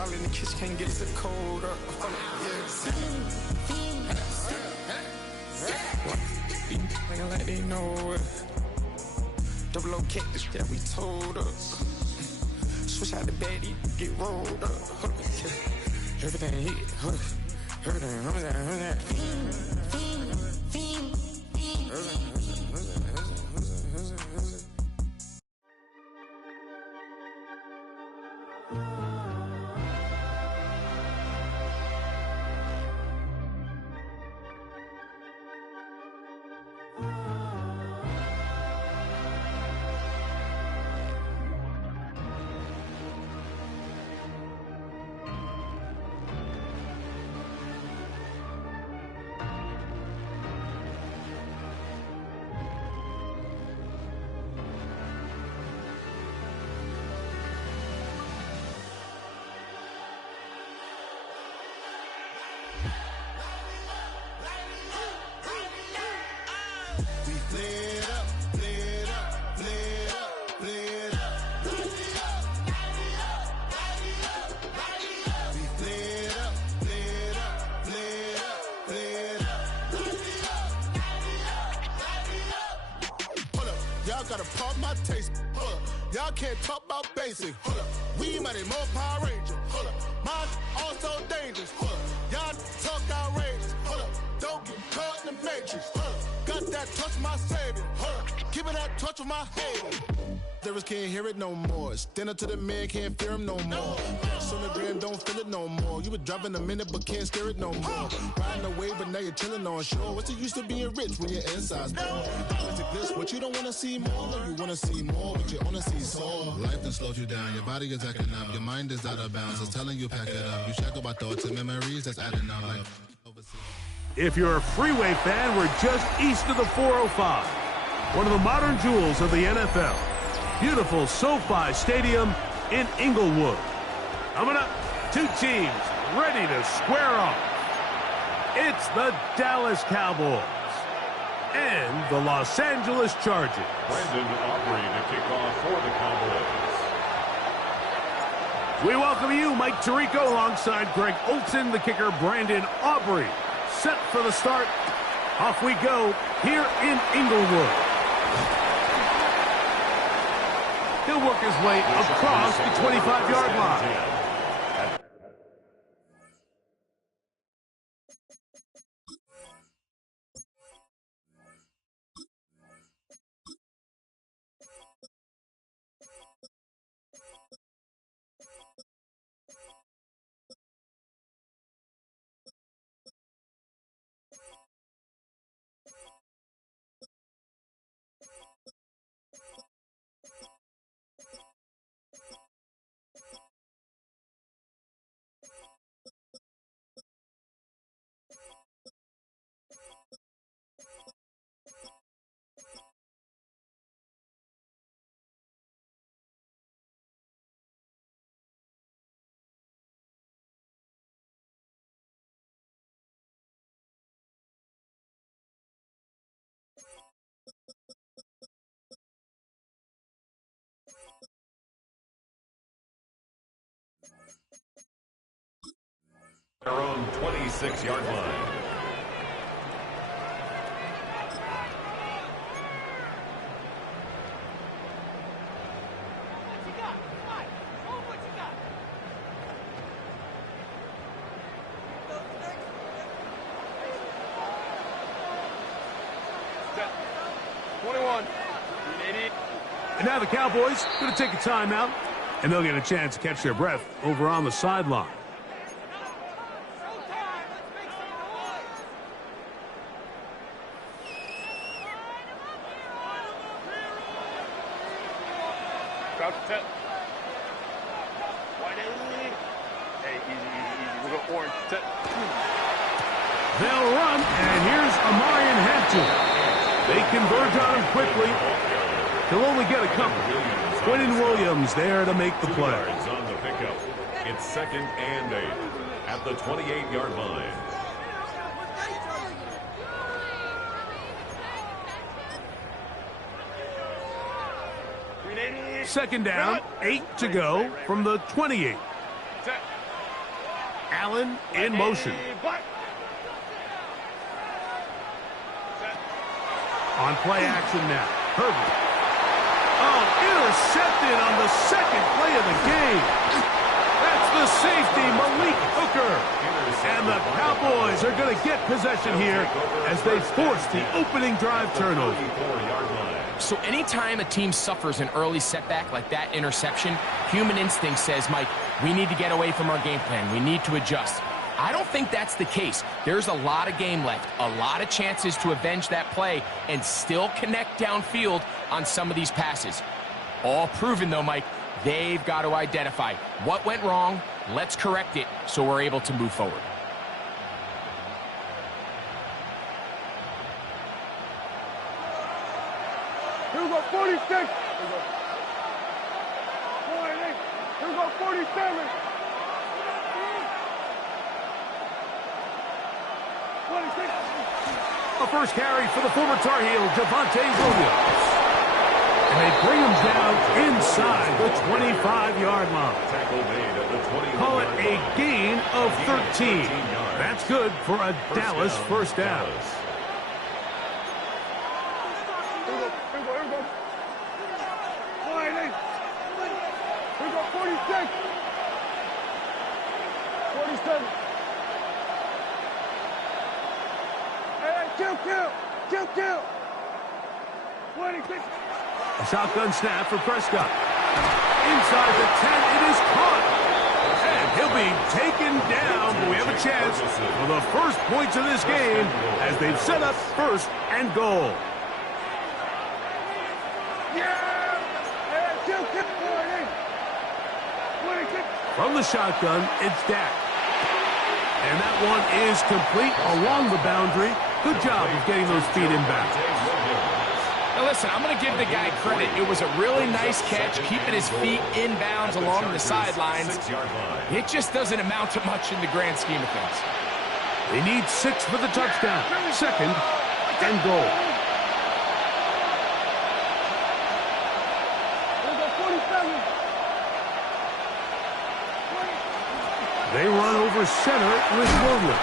Ball in the kitchen, can't get it cold up. Nigga like they know it. Double O cactus that we told us. Switch out the baddie, get rolled up. Everything hit, everything. Gotta pop my taste. Hold up. Y'all can't talk about basic. Hold up. We mighty more Power Ranger. Hold up. Mine also dangerous. Hold up. Y'all talk outrageous. Hold up. Don't get caught in the matrix. Hold up. Got that touch my savior. Hold up. Keeping that touch with my hater. Lyrics can't hear it no more. Stand up to the man, can't fear him no more. On the gram, don't feel it no more. You were driving a minute, but can't steer it no more. Riding away, but now you're chilling on shore. What's the use of being rich when your inside's poor? It's a glitch, but you don't want to see more. No, you want to see more, but you only see sore. Life done slowed you down. Your body is acting up. Your mind is out of bounds. It's telling you pack it up. You shackle by thoughts and memories that's adding up. Like if you're a freeway fan, we're just east of the 405. One of the modern jewels of the NFL. Beautiful SoFi Stadium in Inglewood. Coming up, two teams ready to square off. It's the Dallas Cowboys and the Los Angeles Chargers. Brandon Aubrey to kick off for the Cowboys. We welcome you, Mike Tirico, alongside Greg Olson, the kicker Brandon Aubrey. Set for the start. Off we go here in Inglewood. He'll work his way across the 25-yard line. Their own 26-yard line. And now the Cowboys going to take a timeout, and they'll get a chance to catch their breath over on the sideline. They'll run, and here's Amarian Hampton. They converge on him quickly. He'll only get a couple. Quentin Williams there to make the play. On the pickup. It's 2nd and 8 at the 28-yard line. Second down, 8 to go from the 28. Allen in motion. On play action now. Herbert. Oh, intercepted on the second play of the game. That's the safety, Malik Hooker. And the Cowboys are going to get possession here as they force the opening drive turnover. So anytime a team suffers an early setback like that interception, human instinct says, Mike, we need to get away from our game plan. We need to adjust. I don't think that's the case. There's a lot of game left, a lot of chances to avenge that play and still connect downfield on some of these passes. All proven, though, Mike, they've got to identify what went wrong, let's correct it so we're able to move forward. Here we go, 46. Here we go, 47. 26. The first carry for the former Tar Heel, Javonte Williams. And they bring him down inside the 25-yard line. Call it a gain of 13. That's good for a Dallas first down. Here we go. 46. 47. Hey, kill. 26. A shotgun snap for Prescott. Inside the 10, it is caught. And he'll be taken down, but we have a chance for the first points of this game as they've set up first and goal. From the shotgun, it's Dak. And that one is complete along the boundary. Good job of getting those feet inbound. Now listen, I'm going to give the guy credit. It was a really nice catch, keeping his feet inbounds along the sidelines. It just doesn't amount to much in the grand scheme of things. They need 6 for the touchdown. Second and goal. They run over center with Williams.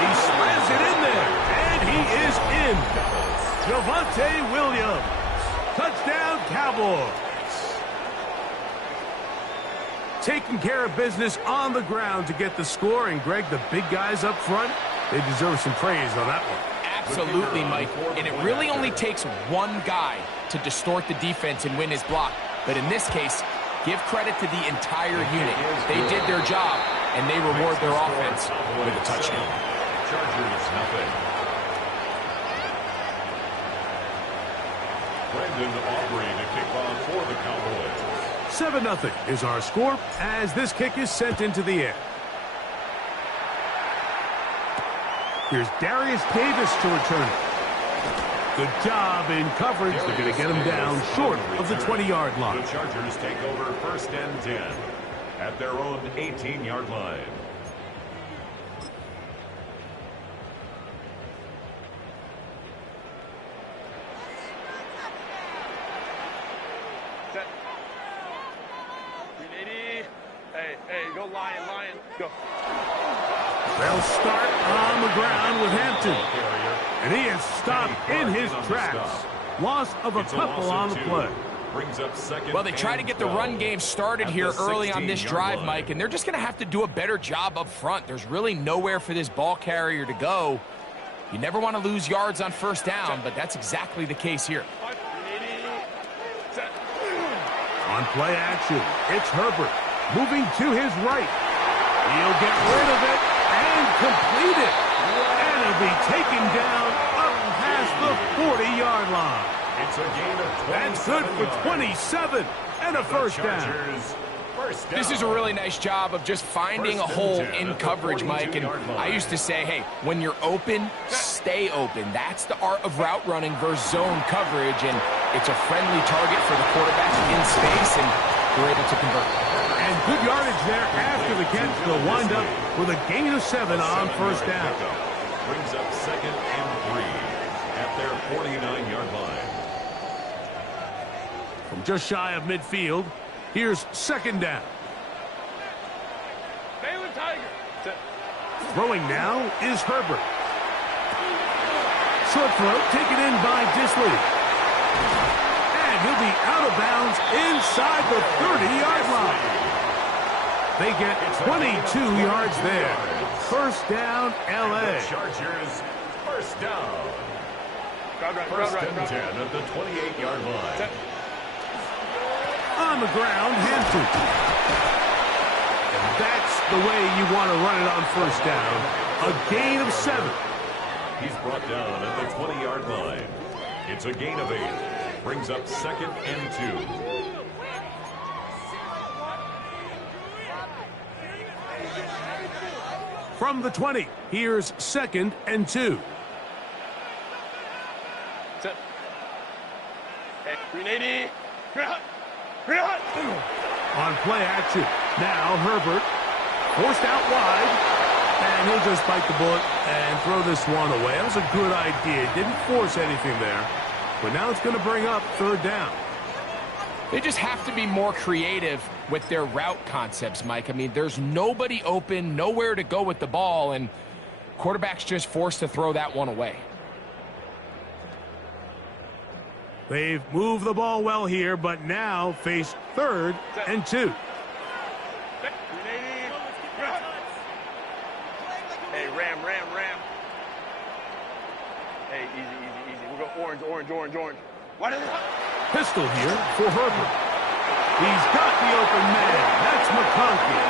He slams it in there, and he is in. Javonte Williams. Touchdown, Cowboys. Taking care of business on the ground to get the score. And, Greg, the big guys up front, they deserve some praise on that one. Absolutely, Mike. And it really only takes one guy to distort the defense and win his block. But in this case, give credit to the entire unit. They did their job, and they reward their offense with a touchdown. Chargers, nothing. Brendan Aubrey to kick off for the Cowboys. 7-0 is our score as this kick is sent into the air. Here's Darius Davis to return it. Good job in coverage. They're going to get him down short of the 20-yard line. The Chargers take over first and 10 at their own 18-yard line. Set. 380. Hey, go Lion, go. They'll start on the ground with Hampton. And he is stopped in his tracks. Loss of a couple on the play. Well, they try to get the run game started here early on this drive, Mike, and they're just going to have to do a better job up front. There's really nowhere for this ball carrier to go. You never want to lose yards on first down, but that's exactly the case here. On play action, it's Herbert moving to his right. He'll get rid of it and complete it. And he'll be taken down up past the 40-yard line. It's a gain of 27. That's good for 27 and a first down. This is a really nice job of just finding a hole in coverage, Mike. And I used to say, hey, when you're open, stay open. That's the art of route running versus zone coverage. And it's a friendly target for the quarterback in space, and we're able to convert. And good yardage there after the catch. They'll wind up with a gain of 7 on first down. Brings up second and 3 at their 49-yard line. From just shy of midfield, here's second down. Throwing now is Herbert. Short throw taken in by Disley. And he'll be out of bounds inside the 30-yard line. They get 22 yards there. First down, L.A. Chargers, first down. First and 10 at the 28-yard line. On the ground, Hampton. And that's the way you want to run it on first down. A gain of 7. He's brought down at the 20-yard line. It's a gain of 8. Brings up second and 2. From the 20, here's second and 2. On play action. Now Herbert forced out wide. And he'll just bite the bullet and throw this one away. That was a good idea. Didn't force anything there. But now it's going to bring up third down. They just have to be more creative with their route concepts, Mike. I mean, there's nobody open, nowhere to go with the ball, and quarterback's just forced to throw that one away. They've moved the ball well here, but now face third and 2. Hey, Ram. Hey, easy. We'll go orange. Why did Pistol here for Herbert. He's got the open man. That's McConkey.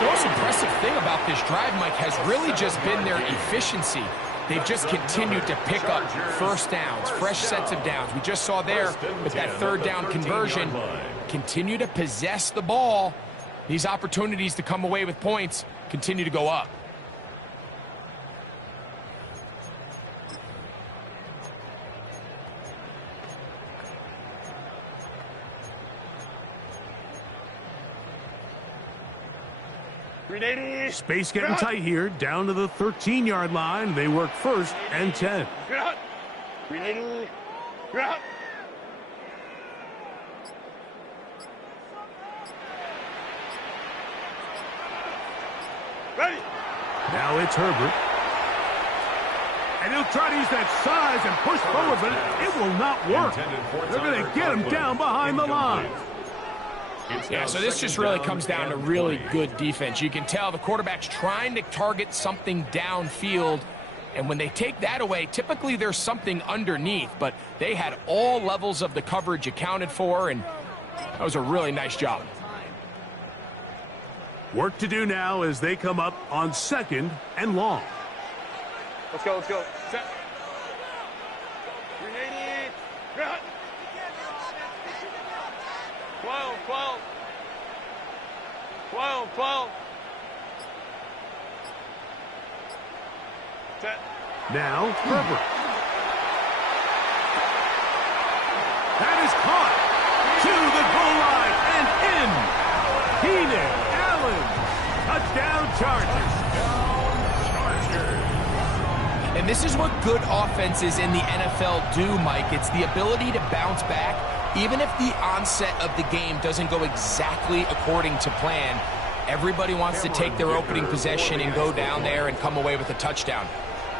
The most impressive thing about this drive, Mike, has really just been their efficiency. They've just continued to pick up first downs, fresh sets of downs. We just saw there with that third down conversion. Continue to possess the ball. These opportunities to come away with points continue to go up. Space getting tight here, down to the 13-yard line. They work first and 10. Ready? Now it's Herbert. And he'll try to use that size and push forward, but it will not work. They're going to get him down behind the line. Yeah, so this just really comes down to really good defense. You can tell the quarterback's trying to target something downfield, and when they take that away, typically there's something underneath, but they had all levels of the coverage accounted for, and that was a really nice job. Work to do now as they come up on second and long. Let's go. Set. 380. 12. Set. Now, Herbert. That is caught to the goal line and in. Keenan Allen. Touchdown Chargers. And this is what good offenses in the NFL do, Mike. It's the ability to bounce back, even if the onset of the game doesn't go exactly according to plan. Everybody wants to take their opening possession and go down there and come away with a touchdown.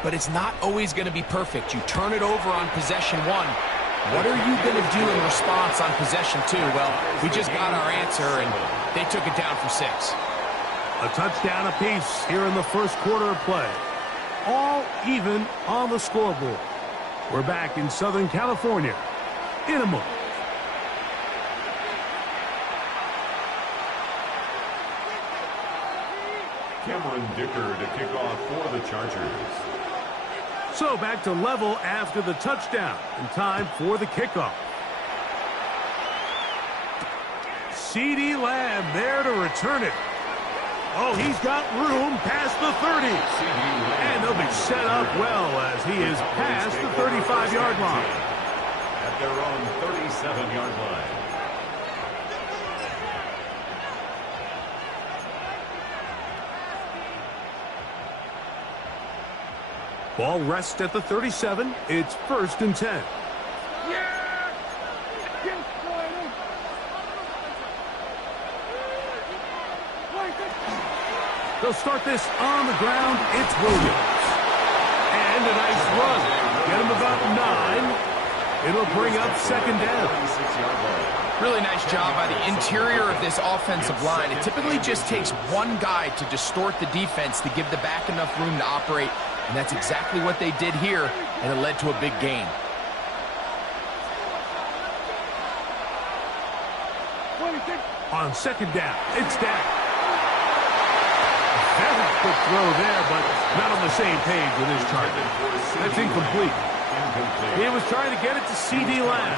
But it's not always going to be perfect. You turn it over on possession 1. What are you going to do in response on possession 2? Well, we just got our answer, and they took it down for 6. A touchdown apiece here in the first quarter of play. All even on the scoreboard. We're back in Southern California in a moment. Cameron Dicker to kick off for the Chargers. So back to level after the touchdown, and time for the kickoff. CeeDee Lamb there to return it. Oh, he's got room past the 30. And they'll be set up well as he is past the 35-yard line. At their own 37-yard line. Ball rests at the 37. It's first and 10. They'll start this on the ground. It's Williams. And a nice run. Get him about 9. It'll bring up second down. Really nice job by the interior of this offensive line. It typically just takes one guy to distort the defense to give the back enough room to operate, and that's exactly what they did here, and it led to a big gain. On second down, it's down. That's a quick throw there, but not on the same page with his target. That's incomplete. He was trying to get it to C.D. Lamb.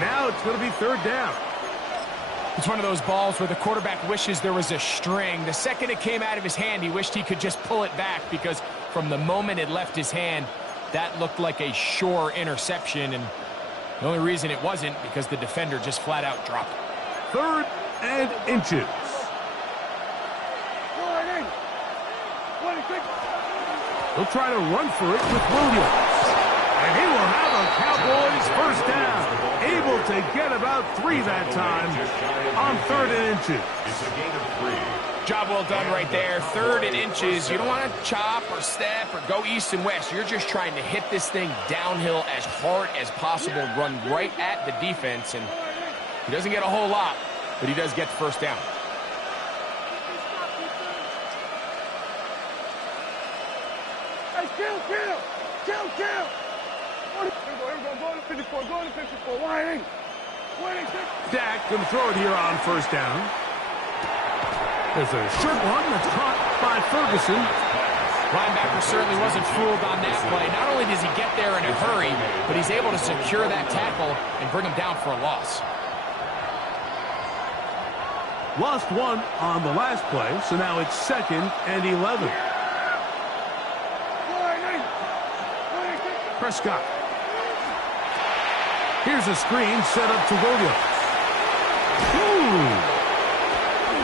Now it's going to be third down. It's one of those balls where the quarterback wishes there was a string. The second it came out of his hand, he wished he could just pull it back, because from the moment it left his hand, that looked like a sure interception, and the only reason it wasn't because the defender just flat out dropped it. 3rd and inches. He'll try to run for it with Williams. And he will have a Cowboys first down. Able to get about 3 that time on 3rd and inches. It's a gain of 3. Job well done right there. 3rd and inches. You don't want to chop or step or go east and west. You're just trying to hit this thing downhill as hard as possible, run right at the defense, and he doesn't get a whole lot, but he does get the first down. Kill! Go to 54, wide. Dak going to throw it here on first down. There's a short one that's caught by Ferguson. Linebacker certainly wasn't fooled on that play. Not only does he get there in a hurry, but he's able to secure that tackle and bring him down for a loss. Lost 1 on the last play, so now it's 2nd and 11. Prescott. Here's a screen set up to Williams.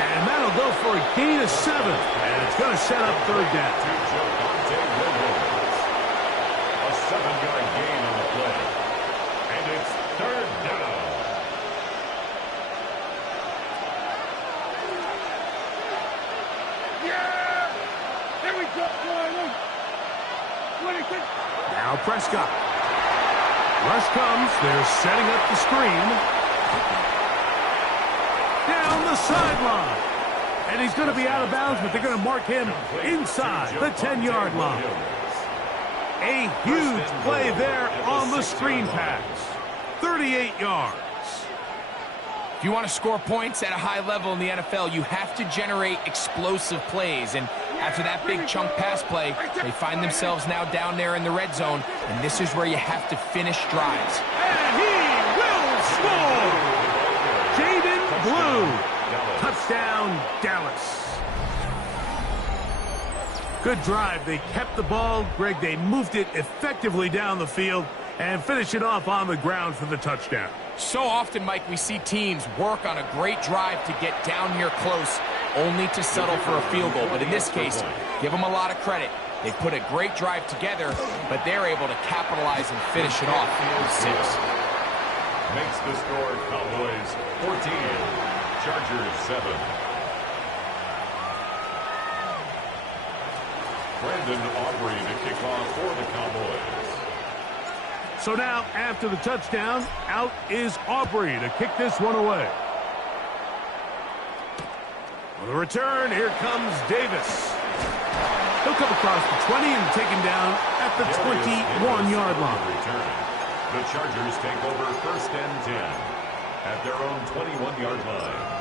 And that'll go for a gain of 7. And it's going to set up third down. A 7-yard gain on the play. And it's third down. Yeah! There we go. Now Prescott. Rush comes. They're setting up the screen. Down the sideline. And he's going to be out of bounds, but they're going to mark him inside the 10-yard line. A huge play there on the screen pass. 38 yards. If you want to score points at a high level in the NFL, you have to generate explosive plays. And after that big chunk pass play, they find themselves now down there in the red zone, and this is where you have to finish drives. And he will score! Jaden Blue. Touchdown, Dallas. Good drive. They kept the ball. Greg, they moved it effectively down the field and finish it off on the ground for the touchdown. So often, Mike, we see teams work on a great drive to get down here close, only to settle for a field goal. But in this case, give them a lot of credit. They put a great drive together, but they're able to capitalize and finish it off with 6. Makes the score Cowboys 14, Chargers 7. Brandon Aubrey to kick off for the Cowboys. So now, after the touchdown, out is Aubrey to kick this one away. On the return, here comes Davis. He'll come across the 20 and taken down at the 21-yard line. The Chargers take over 1st and 10 at their own 21-yard line.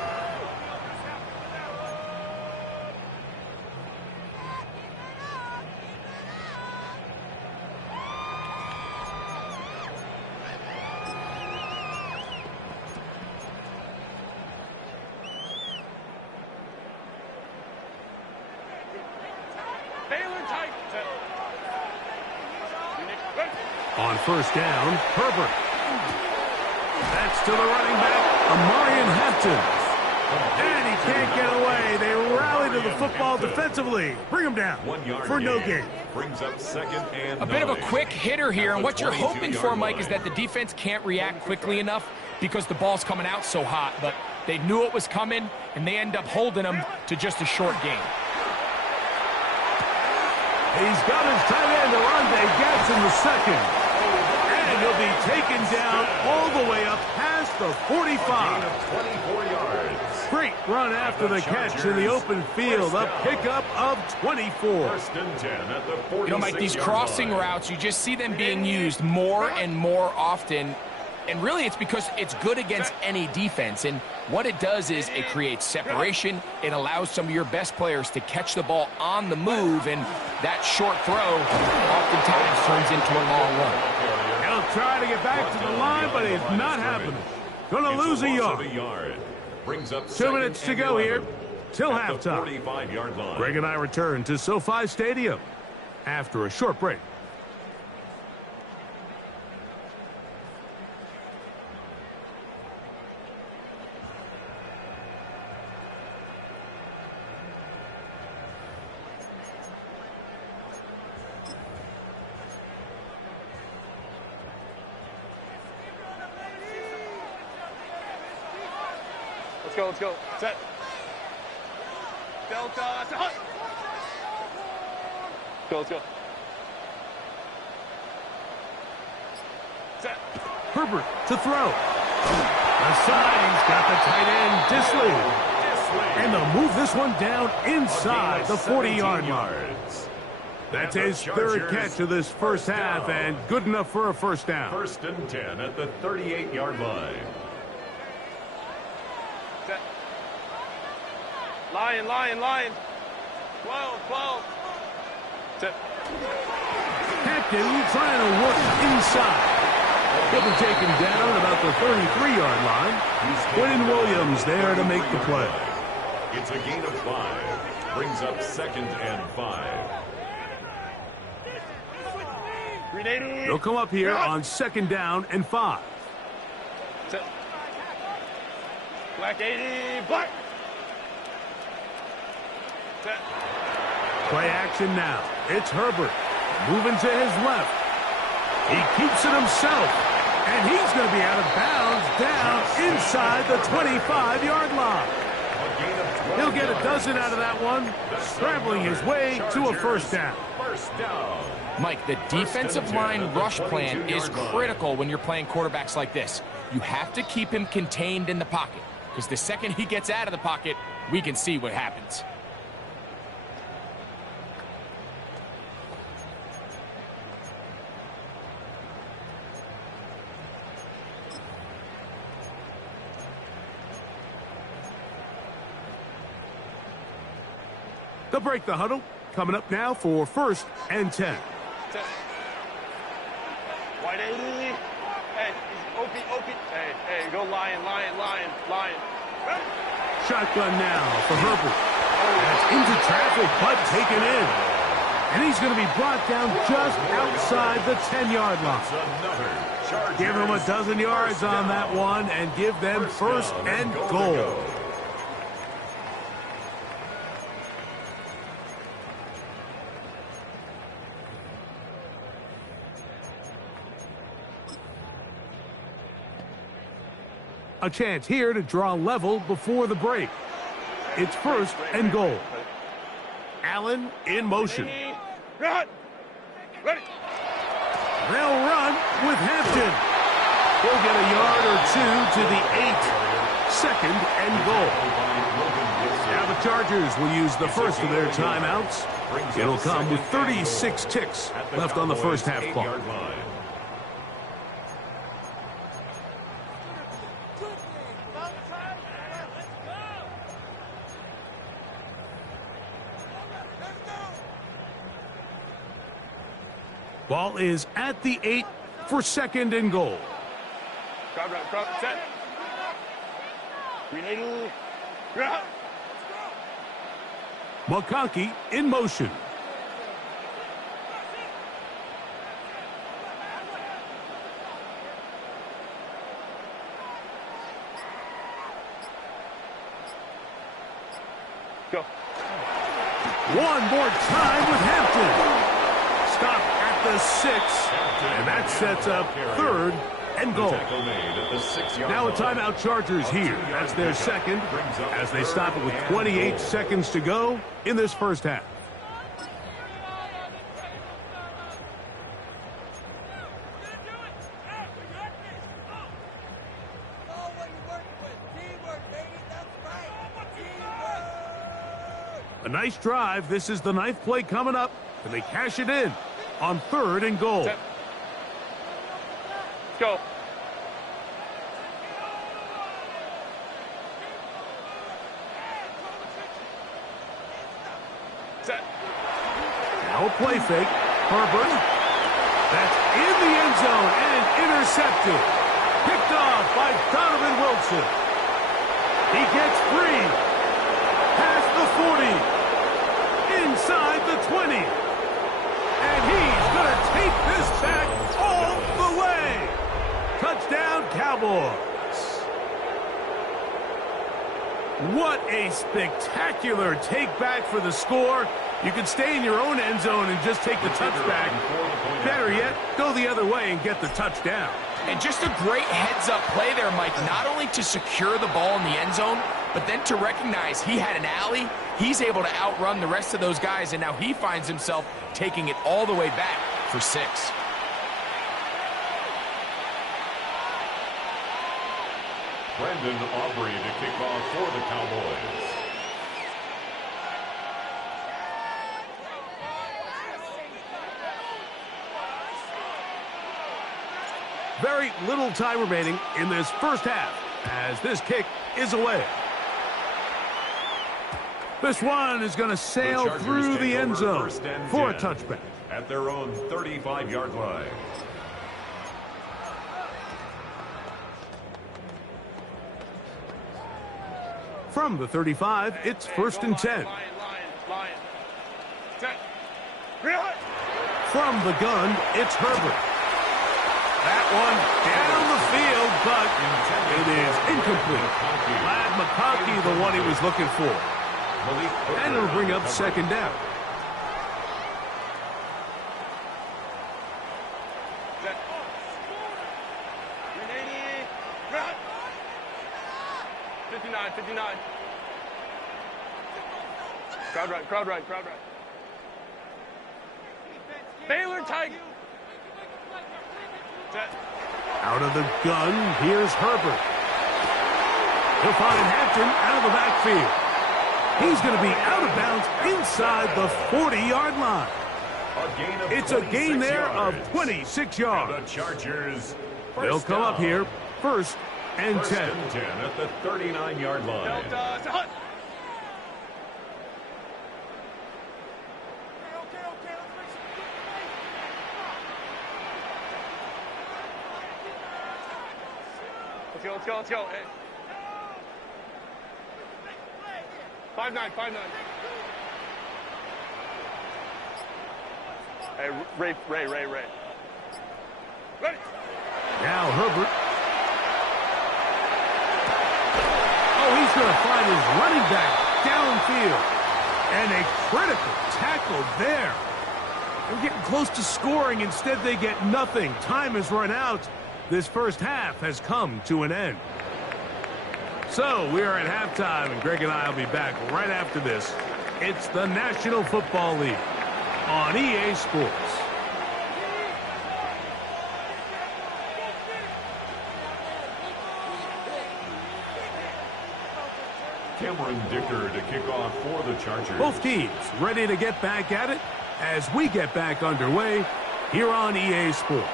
On first down, Herbert. That's to the running back, Amarian Hampton. And he can't get away. They rally to the football defensively. Bring him down for no gain. Brings up 2nd and 9. A bit of a quick hitter here, and what you're hoping for, Mike, is that the defense can't react quickly enough because the ball's coming out so hot. But they knew it was coming, and they end up holding them to just a short gain. He's got his tight end, Arande Gadsden the second. And he'll be taken down all the way up past the 45. 24 yards. Great run after the catch in the open field. A pickup of 24. First and 10 at the 46. You know, Mike, these crossing routes, you just see them being used more and more often. And really, it's because it's good against any defense. And what it does is it creates separation. It allows some of your best players to catch the ball on the move. And that short throw oftentimes turns into a long run. He'll try to get back to the line, but it's not happening. Gonna lose a yard. Brings up 2 minutes to go here till halftime. 45-yard line. Greg and I return to SoFi Stadium after a short break. Let's go. Set. Delta. Hut. Let's go. Set. Herbert to throw. Aside, he's got the tight end, Disley. And they'll move this one down inside the 40-yard line. That's his third catch of this first half, and good enough for a first down. First and 10 at the 38-yard line. Set. Lion. 12. Set. Hampton trying to work inside. He'll be taken down at about the 33-yard line. Quentin Williams there to make the play. It's a gain of 5. Brings up 2nd and 5. They'll come up here on 2nd down and 5. Set. Black 80. Black. Set. Play action now. It's Herbert moving to his left. He keeps it himself, and he's going to be out of bounds down inside the 25-yard line. He'll get a dozen out of that one, scrambling his way to a first down. Mike, the defensive line rush plan is critical when you're playing quarterbacks like this. You have to keep him contained in the pocket, because the second he gets out of the pocket, we can see what happens. They'll break the huddle. Coming up now for 1st and 10. White 80. Hey, OP. Hey, go lion. Shotgun now for Herbert. That's into traffic, but taken in. And he's going to be brought down just outside the 10-yard line. Give him a dozen yards on that one and give them 1st and goal. A chance here to draw level before the break. It's 1st and goal. Allen in motion. Ready. They'll run with Hampton. He'll get a yard or two to the 8. 2nd and goal. Now the Chargers will use the first of their timeouts. It'll come with 36 ticks left on the first half clock. Ball is at the 8 for 2nd and goal. Crowd, set. Grenade. Yeah. McConkey in motion. Go. One more time with Hampton. Stop at the 6, and that sets up 3rd and goal. Now a timeout Chargers here. That's their 2nd as they stop it with 28 seconds to go in this first half. A nice drive. This is the 9th play coming up, and they cash it in on 3rd and goal. Let's go. Set. Now a play fake. Herbert. That's in the end zone and intercepted. Picked off by Donovan Wilson. He gets free. Past the 40. Inside the 20. And he's going to take this back all the way. Touchdown, Cowboys. What a spectacular take back for the score. You can stay in your own end zone and just take the touchback. Better yet, go the other way and get the touchdown. And just a great heads-up play there, Mike, not only to secure the ball in the end zone, but then to recognize he had an alley. He's able to outrun the rest of those guys, and now he finds himself taking it all the way back for 6. Brandon Aubrey to kick off for the Cowboys. Very little time remaining in this first half as this kick is away. This one is going to sail through the end zone for a touchback. At their own 35-yard line. From the 35, it's 1st and 10. Line. Set. From the gun, it's Herbert. That one down the field, but it is incomplete. Glad McConkey the one he was looking for. And it'll bring up 2nd down. Set. 59. Crowd right. Baylor Tiger. Set. Out of the gun, here's Herbert. He'll find Hampton out of the backfield. He's going to be out of bounds inside the 40-yard line. It's a gain there of 26 yards. And the Chargers, They'll come up here 1st and 10. 1st and 10 at the 39-yard line. Let's go. Hey. 5-9. Hey, Ray. Ready. Now Herbert. Oh, he's going to find his running back downfield. And a critical tackle there. They're getting close to scoring. Instead, they get nothing. Time has run out. This first half has come to an end. So we are at halftime, and Greg and I will be back right after this. It's the National Football League on EA Sports. Cameron Dicker to kick off for the Chargers. Both teams ready to get back at it as we get back underway here on EA Sports.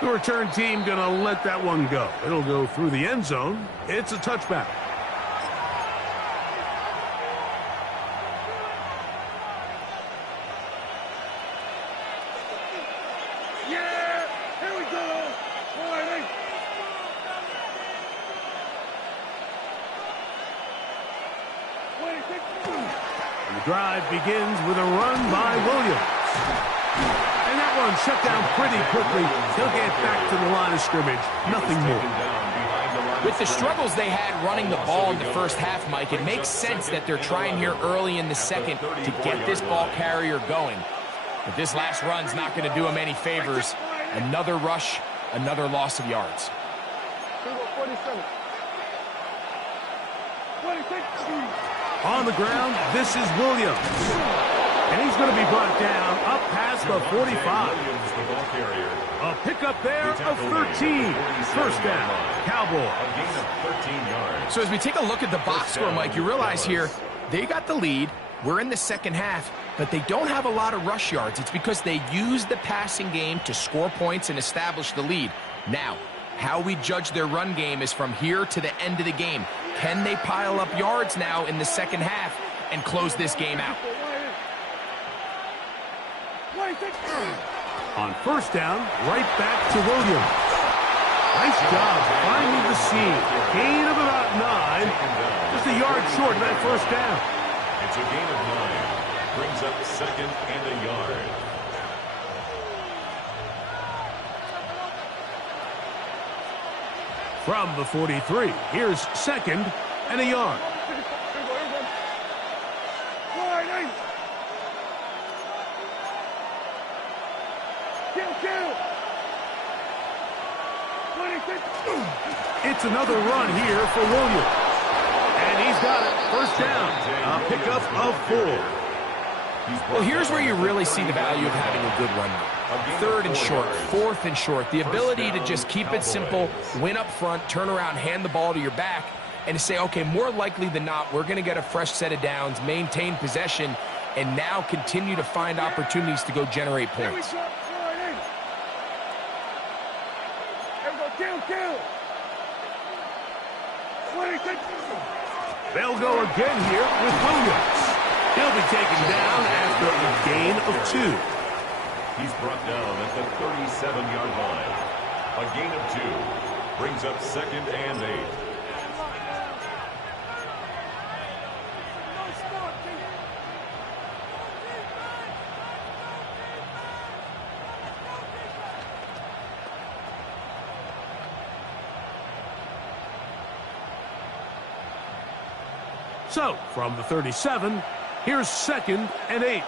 The return team going to let that one go. It'll go through the end zone. It's a touchback. Yeah! Here we go! The drive begins with a run by Williams. And that one shut down pretty quickly. He'll get back to the line of scrimmage. Nothing more. With the struggles they had running the ball in the first half, Mike, it makes sense that they're trying here early in the second to get this ball carrier going. But this last run's not going to do him any favors. Another rush, another loss of yards. 47. 26. On the ground, this is Williams. And he's going to be brought down up past the 45. A pickup there of 13. First down, Cowboys. A gain of 13 yards. So as we take a look at the box score, Mike, you realize here they got the lead. We're in the second half, but they don't have a lot of rush yards. It's because they use the passing game to score points and establish the lead. Now, how we judge their run game is from here to the end of the game. Can they pile up yards now in the second half and close this game out? On first down, right back to Williams. Nice job finding the seam. Gain of about 9. Just a yard short of that first down. It's a gain of 9. Brings up second and a yard. From the 43, here's second and a yard. It's another run here for Williams. And he's got it. First down. A pickup of 4. Well, here's where you really see the value of having a good run game. Third and short, fourth and short. The ability to just keep it simple, win up front, turn around, hand the ball to your back, and to say, okay, more likely than not, we're going to get a fresh set of downs, maintain possession, and now continue to find opportunities to go generate points. They'll go again here with Williams. He'll be taken down after a gain of 2. He's brought down at the 37-yard line. A gain of 2 brings up second and 8. So, from the 37, here's second and 8.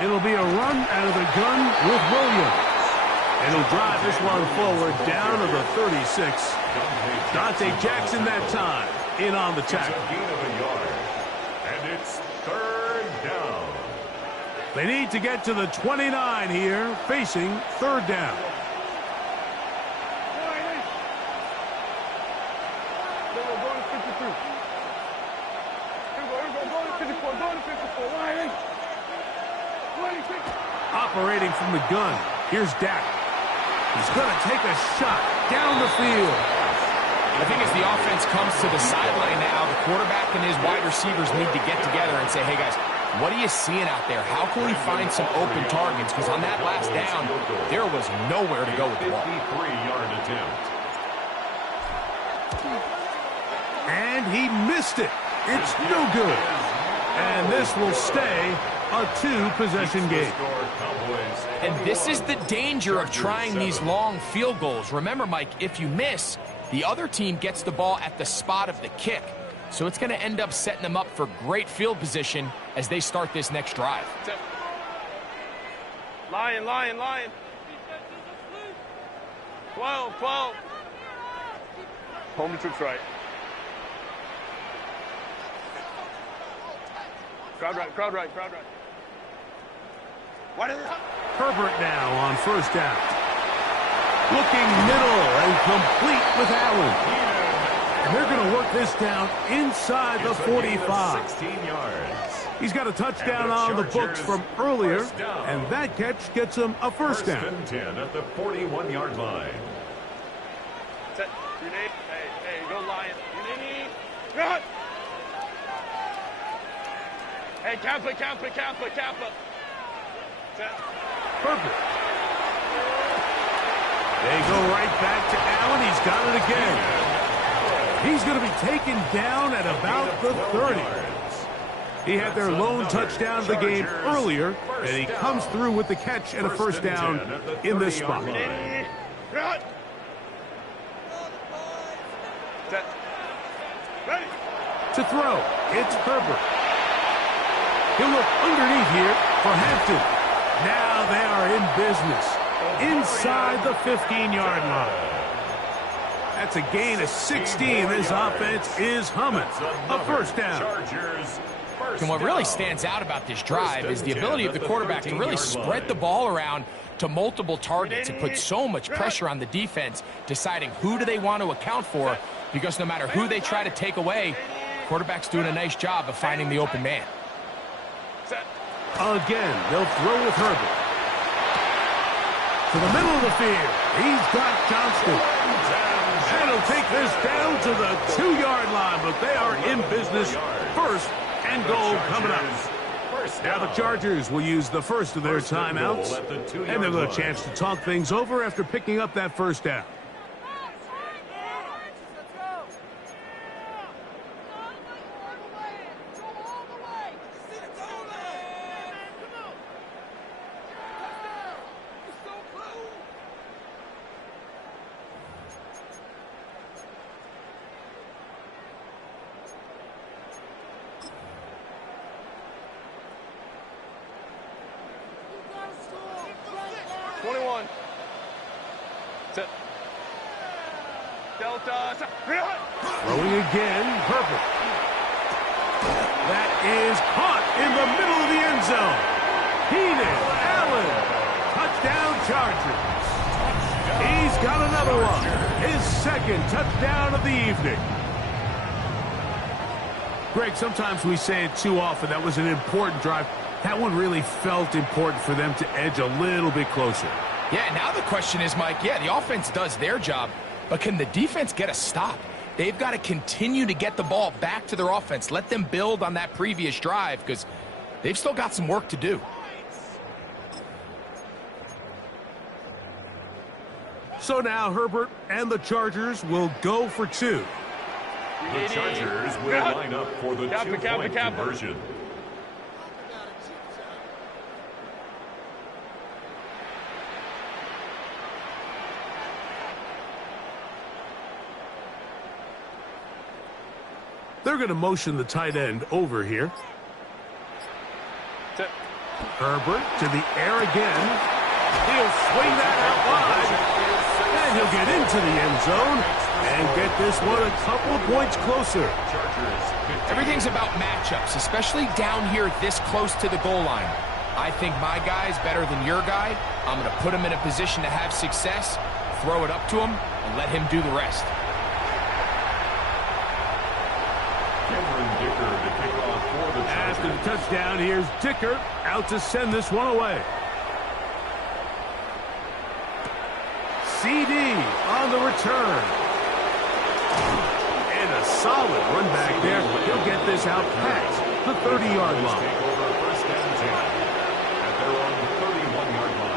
It'll be a run out of the gun with Williams. And he'll drive this one forward down to the 36. Dante Jackson that time in on the tackle. It's a gain of a yard. And it's third down. They need to get to the 29 here, facing third down. Operating from the gun, here's Dak. He's going to take a shot down the field. I think as the offense comes to the sideline now, the quarterback and his wide receivers need to get together and say, hey guys, what are you seeing out there? How can we find some open targets? Because on that last down, there was nowhere to go with the ball. 53-yard attempt. And he missed it. It's no good. And this will stay a 2-possession game. And this is the danger of trying these long field goals. Remember, Mike, if you miss, the other team gets the ball at the spot of the kick. So it's going to end up setting them up for great field position as they start this next drive. Lion. 12. Home troops right. Crowd right. What is it? Herbert now on first down. Looking middle and complete with Allen. And they're going to work this down inside the 45. 16 yards. He's got a touchdown on the books from earlier, and that catch gets him a first down. First and 10 at the 41-yard line. Set. Grenade. Hey, go Lion. Grenade. Run. Hey, Kappa. Set. Perfect. They go right back to Allen. He's got it again. He's going to be taken down at about the 30. He had their lone touchdown of the game earlier, and he comes through with the catch and a first down in this spot. Run. Set. Ready. To throw, it's Herbert. He'll look underneath here for Hampton. Now they are in business inside the 15-yard line. That's a gain of 16. This offense is humming. A first down. Chargers And what really stands out about this drive is the ability of the quarterback to really spread the ball around to multiple targets and put so much pressure on the defense, deciding who do they want to account for, because no matter who they try to take away, quarterback's doing a nice job of finding the open man. Again, they'll throw with Herbert. To the middle of the field. He's got Johnston. And he'll take this down to the 2-yard line, but they are in business. First and goal coming up. Now the Chargers will use the first of their timeouts, and they'll get a chance to talk things over after picking up that first down. Throwing again, Herbert. That is caught in the middle of the end zone. Keenan Allen, touchdown Chargers. He's got another one. His second touchdown of the evening. Greg, sometimes we say it too often. That was an important drive. That one really felt important for them to edge a little bit closer. Yeah, now the question is, Mike, yeah, the offense does their job, but can the defense get a stop? They've got to continue to get the ball back to their offense. Let them build on that previous drive because they've still got some work to do. So now Herbert and the Chargers will go for two. The Chargers will line up for the two-point conversion. They're going to motion the tight end over here. Herbert to the air again. He'll swing that out wide. And he'll get into the end zone and get this one a couple of points closer. Everything's about matchups, especially down here this close to the goal line. I think my guy's better than your guy. I'm going to put him in a position to have success, throw it up to him, and let him do the rest. After the touchdown, here's Dicker out to send this one away. CD on the return. And a solid run back there. He'll get this out past the 30-yard line. First and 10 at their own 31-yard line.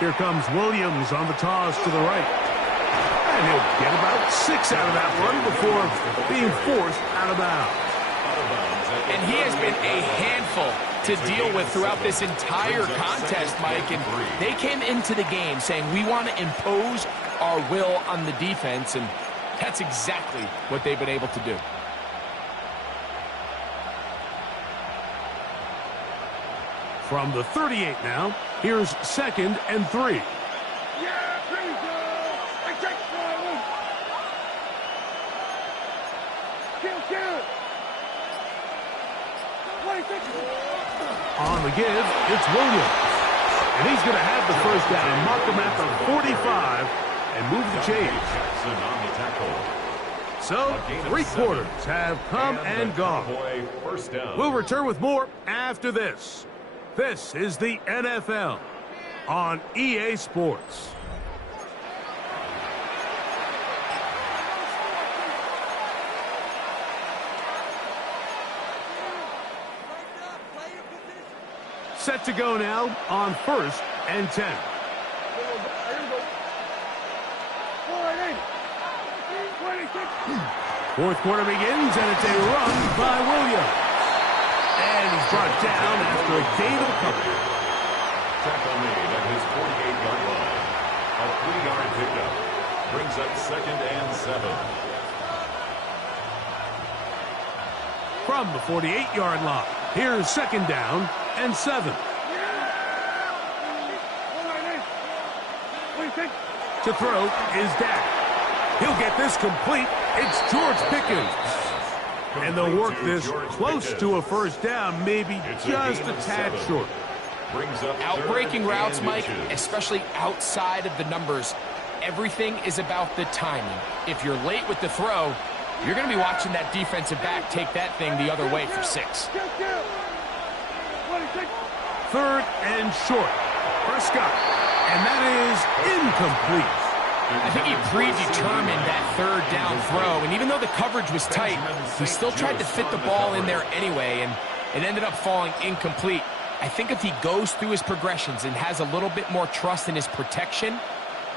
Here comes Williams on the toss to the right. And he'll get about 6 out of that one before being forced out of bounds. And he has been a handful to deal with throughout this entire contest, Mike. And they came into the game saying, we want to impose our will on the defense. And that's exactly what they've been able to do. From the 38 now, here's 2nd and 3. On the give, it's Williams. And he's going to have the first down, mark him at the 45, and move the change. So, 3 quarters have come and gone. We'll return with more after this. This is the NFL on EA Sports. Set to go now on 1st and 10. Fourth quarter begins, and it's a run by Williams. And he's brought down after a gain of a couple. Tackle made at his 48-yard line. A 3-yard pickup. Brings up 2nd and 7. From the 48-yard line, here's 2nd down and 7. To throw is Dak. He'll get this complete. It's George Pickens. And they'll work this close to a first down, maybe just a tad short. Outbreaking routes, Mike, especially outside of the numbers, everything is about the timing. If you're late with the throw, you're going to be watching that defensive back take that thing the other way for 6. 3rd and short. Prescott. And that is incomplete. I think he predetermined that 3rd down throw, and even though the coverage was tight, he still tried to fit the ball in there anyway, and it ended up falling incomplete. I think if he goes through his progressions and has a little bit more trust in his protection,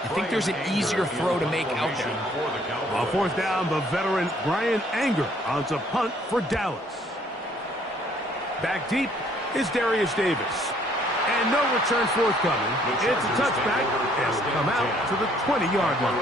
I think there's an easier throw to make out there. On 4th down, the veteran Brian Anger on to punt for Dallas. Back deep is Darius Davis. And no return forthcoming. It's a touchback, and will come out to the 20-yard line.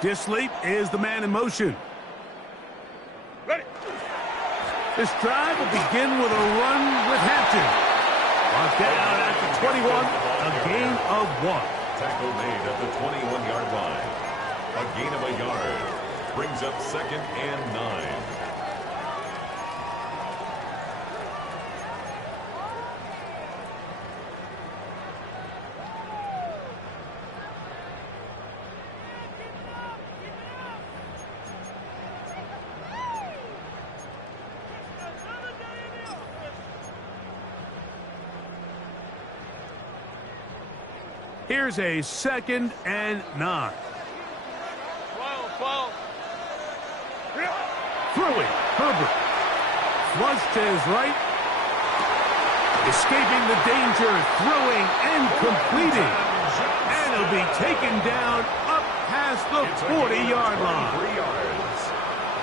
Disley is the man in motion. This drive will begin with a run with Hampton. Brought down at the 21, a gain of 1. Tackle made at the 21-yard line. A gain of a yard. Brings up 2nd and 9. Here's a 2nd and 9. 12. Throwing, Herbert. Flush to his right. Escaping the danger, throwing and completing. And he'll be taken down up past the 40-yard line.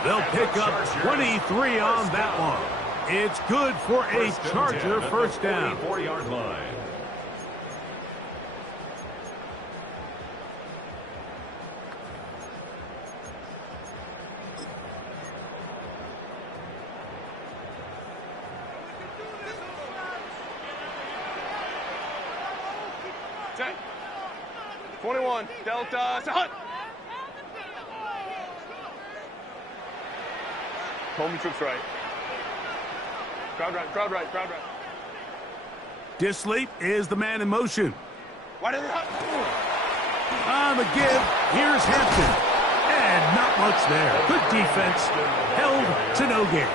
They'll pick up 23 on that one. It's good for a Charger first down. 44-yard line. Check. 21, Delta, Hunt. Home troops right. Crowd right. Disley is the man in motion. Why did it On the give, here's Hampton. And not much there. Good defense. Held to no gain.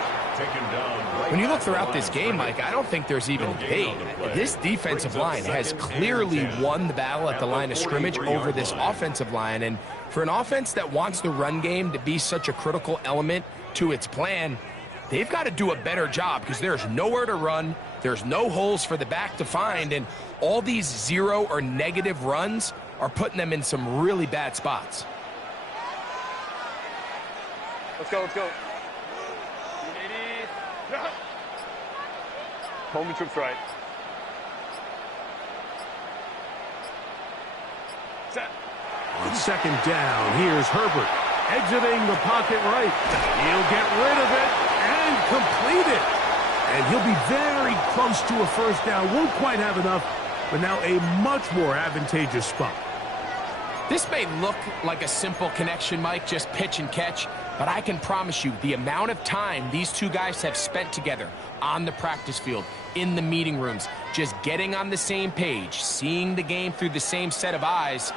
When you look throughout this game, Mike, I don't think there's even debate. This defensive line has clearly won the battle at the line of scrimmage over this offensive line. And for an offense that wants the run game to be such a critical element to its plan, they've got to do a better job because there's nowhere to run. There's no holes for the back to find. And all these 0 or negative runs are putting them in some really bad spots. Let's go. Home troops right. Set. On 2nd down, here's Herbert. Exiting the pocket right. He'll get rid of it and complete it. And he'll be very close to a first down. Won't quite have enough, but now a much more advantageous spot. This may look like a simple connection, Mike, just pitch and catch, but I can promise you the amount of time these two guys have spent together on the practice field, in the meeting rooms, just getting on the same page, seeing the game through the same set of eyes,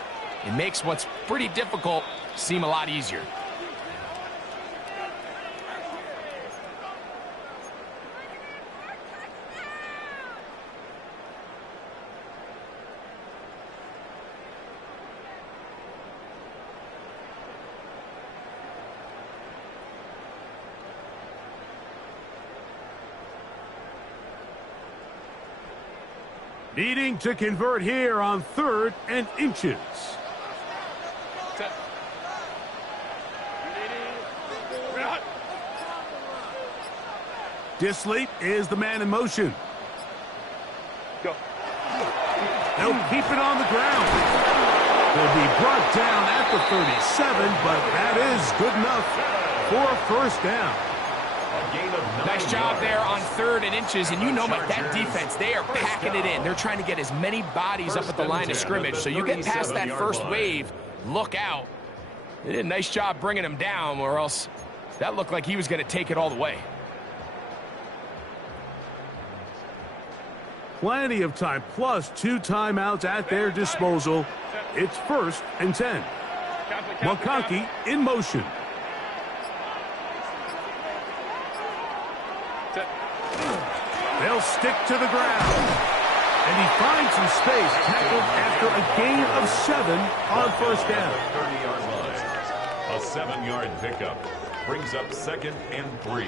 it makes what's pretty difficult seem a lot easier. Needing to convert here on 3rd and inches. Disley is the man in motion. Go. They'll keep it on the ground. They'll be brought down at the 37, but that is good enough for a first down. Nice job there on 3rd and inches, and you know, Mike, that defense, they are packing it in. They're trying to get as many bodies up at the line of scrimmage, so you get past that first wave, look out. They did a nice job bringing him down, or else that looked like he was going to take it all the way. Plenty of time, plus 2 timeouts at their disposal. It's 1st and 10. McConkey in motion. They'll stick to the ground. And he finds some space, tackled after a gain of 7 on first down. 30-yard line. A 7-yard pickup brings up 2nd and 3.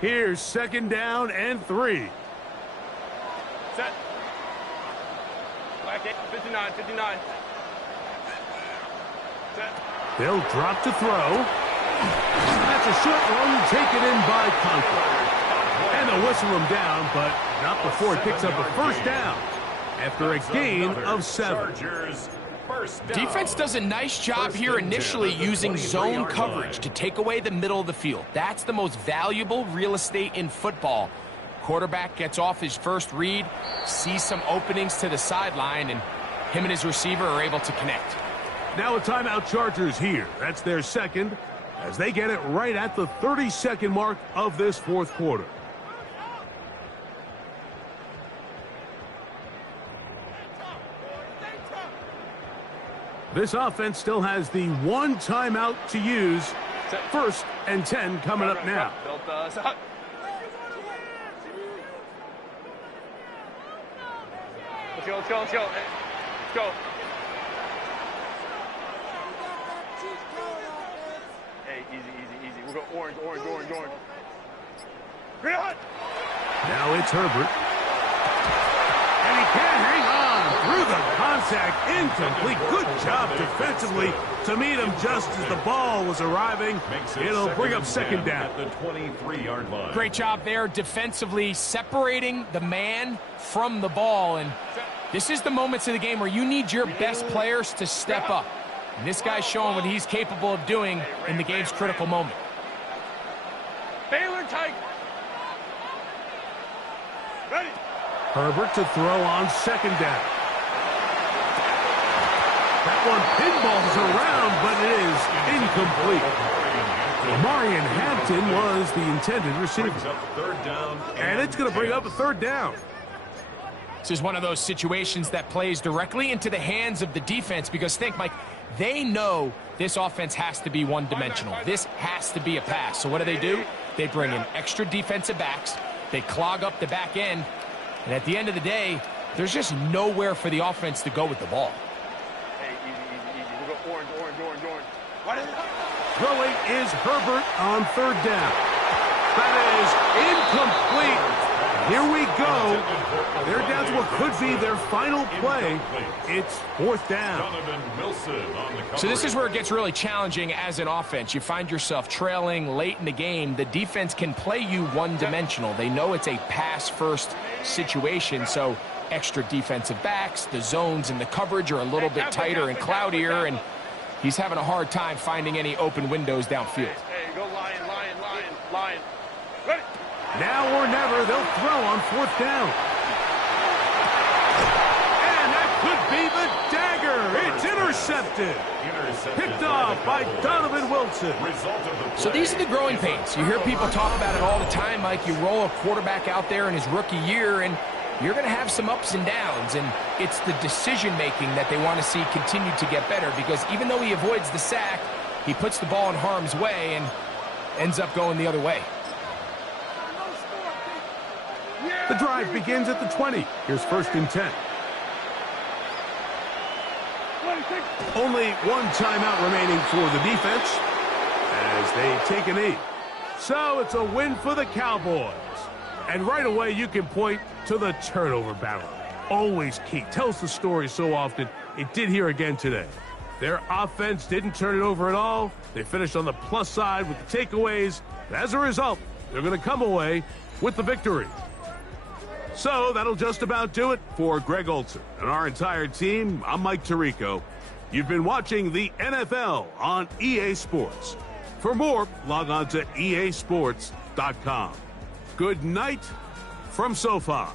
Here's 2nd down and 3. Set. Black 59, 59. Set. They'll drop to throw. That's a short one taken in by Conklin. And they'll whistle him down, but not before he picks up a first down after a gain of 7. Defense does a nice job here initially using zone coverage to take away the middle of the field. That's the most valuable real estate in football. Quarterback gets off his first read, sees some openings to the sideline, and him and his receiver are able to connect. Now a timeout, Chargers here. That's their 2nd, as they get it right at the 30-second mark of this 4th quarter. This offense still has the 1 timeout to use. 1st and 10 coming up now. Let's go, let's go, let's go. Let's go. Hey, easy, easy, easy. We'll go orange, orange, orange, orange. Green hot. Now it's Herbert. And he can't hang on through the contact. Incomplete. Good job defensively to meet him just as the ball was arriving. It'll bring up 2nd down. At the 23-yard line. Great job there defensively separating the man from the ball. And this is the moments of the game where you need your best players to step up. And this guy's showing what he's capable of doing in the game's critical moment. Baylor tight. Ready. Herbert to throw on 2nd down. That one pinballs around, but it is incomplete. Marion Hampton was the intended receiver. And it's going to bring up a 3rd down. This is one of those situations that plays directly into the hands of the defense because think, Mike, they know this offense has to be one-dimensional. This has to be a pass. So what do? They bring in extra defensive backs. They clog up the back end. And at the end of the day, there's just nowhere for the offense to go with the ball. Hey, easy, easy, easy. We'll go orange, orange, orange, orange. Throwing is Herbert on 3rd down. That is incomplete. Here we go. They're down to what could be their final play. It's 4th down. So this is where it gets really challenging as an offense. You find yourself trailing late in the game. The defense can play you one-dimensional. They know it's a pass-first situation, so extra defensive backs, the zones and the coverage are a little bit tighter and cloudier, and he's having a hard time finding any open windows downfield. Hey, go lion, lion, lion, lion. Ready. Now or never, they'll throw on 4th down. And that could be the dagger. It's intercepted. Picked off by Donovan Wilson. So these are the growing pains. You hear people talk about it all the time, Mike. You roll a quarterback out there in his rookie year, and you're going to have some ups and downs, and it's the decision-making that they want to see continue to get better because even though he avoids the sack, he puts the ball in harm's way and ends up going the other way. The drive begins at the 20. Here's 1st and 10. Only one timeout remaining for the defense as they take a knee. So it's a win for the Cowboys. And right away you can point to the turnover battle. Always key. Tells the story so often. It did here again today. Their offense didn't turn it over at all. They finished on the plus side with the takeaways. As a result, they're going to come away with the victory. So that'll just about do it for Greg Olson and our entire team. I'm Mike Tirico. You've been watching the NFL on EA Sports. For more, log on to easports.com. Good night from SoFi.